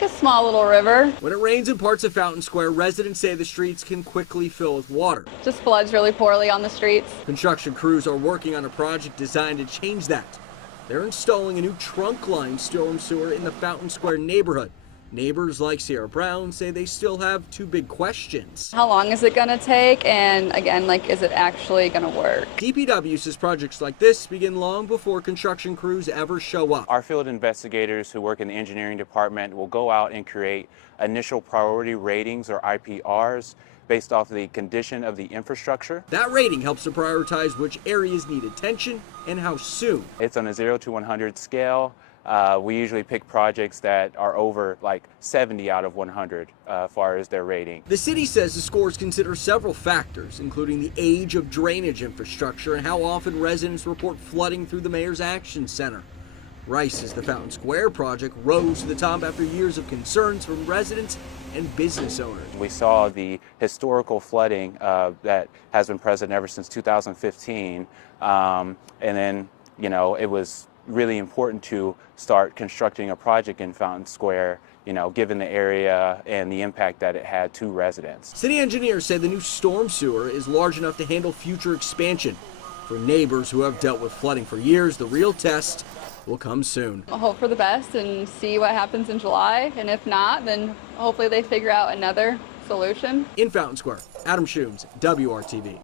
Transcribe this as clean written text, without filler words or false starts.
like a small little river. When it rains in parts of Fountain Square, residents say the streets can quickly fill with water. Just floods really poorly on the streets. Construction crews are working on a project designed to change that. They're installing a new trunk-line storm sewer in the Fountain Square neighborhood. Neighbors like Sierra Brown say they still have two big questions. How long is it going to take? And again, is it actually going to work? DPW says projects like this begin long before construction crews ever show up. Our field investigators who work in the engineering department will go out and create initial priority ratings, or IPRs, based off the condition of the infrastructure. That rating helps to prioritize which areas need attention and how soon. It's on a 0 to 100 scale. We usually pick projects that are over 70 out of 100 as far as their rating. The city says the scores consider several factors, including the age of drainage infrastructure and how often residents report flooding through the Mayor's Action Center. Rice says the Fountain Square project rose to the top after years of concerns from residents and business owners. We saw the historical flooding that has been present ever since 2015, and then, it was really important to start constructing a project in Fountain Square, given the area and the impact that it had to residents. City engineers say the new storm sewer is large enough to handle future expansion. For neighbors who have dealt with flooding for years, the real test will come soon. I'll hope for the best and see what happens in July. And if not, then hopefully they figure out another solution. In Fountain Square, Adam Schooms, WRTV.